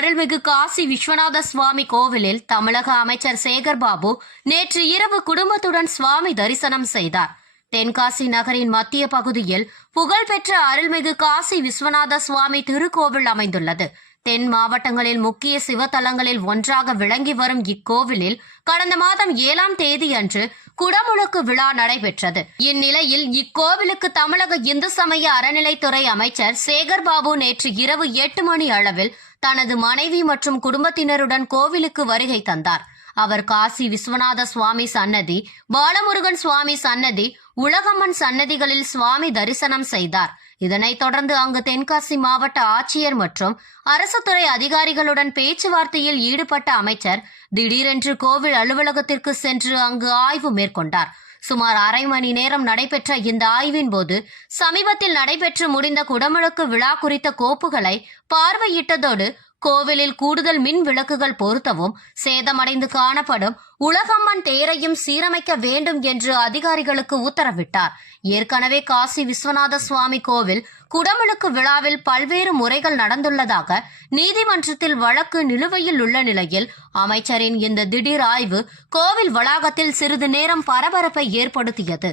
அருள்மிகு காசி விஸ்வநாத சுவாமி கோவிலில் தமிழக அமைச்சர் சேகர் பாபு நேற்று இரவு குடும்பத்துடன் சுவாமி தரிசனம் செய்தார். தென்காசி நகரின் மத்திய பகுதியில் புகழ்பெற்ற அருள்மிகு காசி விஸ்வநாத சுவாமி திருக்கோவில் அமைந்துள்ளது. தென் மாவட்டங்களில் முக்கிய சிவத்தலங்களில் ஒன்றாக விளங்கி வரும் இக்கோவிலில் கடந்த மாதம் ஏழாம் தேதி அன்று குடமுழுக்கு விழா நடைபெற்றது. இந்நிலையில் இக்கோவிலுக்கு தமிழக இந்து சமய அறநிலைத்துறை அமைச்சர் சேகர் பாபு நேற்று இரவு எட்டு மணி அளவில் தனது மனைவி மற்றும் குடும்பத்தினருடன் கோவிலுக்கு வருகை தந்தார். அவர் காசி விஸ்வநாத சுவாமி சன்னதி பாலமுருகன் சுவாமி சன்னதி உலகம்மன் சன்னதிகளில் சுவாமி தரிசனம் செய்தார். இதனைத் தொடர்ந்து அங்கு தென்காசி மாவட்ட ஆட்சியர் மற்றும் அரசு துறை அதிகாரிகளுடன் பேச்சுவார்த்தையில் ஈடுபட்ட அமைச்சர் திடீரென்று கோவில் அலுவலகத்திற்கு சென்று அங்கு ஆய்வு மேற்கொண்டார். சுமார் அரை மணி நேரம் நடைபெற்ற இந்த ஆய்வின் போது சமீபத்தில் நடைபெற்று முடிந்த குடமுழுக்கு விழா குறித்த கோப்புகளை பார்வையிட்டதோடு கோவிலில் கூடுதல் மின் விளக்குகள் பொருத்தவும் சேதமடைந்து காணப்படும் உலகம்மன் தேரையும் சீரமைக்க வேண்டும் என்று அதிகாரிகளுக்கு உத்தரவிட்டார். ஏற்கனவே காசி விஸ்வநாத சுவாமி கோவில் குடமுழுக்கு விழாவில் பல்வேறு முறைகள் நடந்துள்ளதாக நீதிமன்றத்தில் வழக்கு நிலுவையில் உள்ள நிலையில் அமைச்சரின் இந்த திடீர் ஆய்வு கோவில் வளாகத்தில் சிறிது நேரம் பரபரப்பை ஏற்படுத்தியது.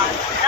not.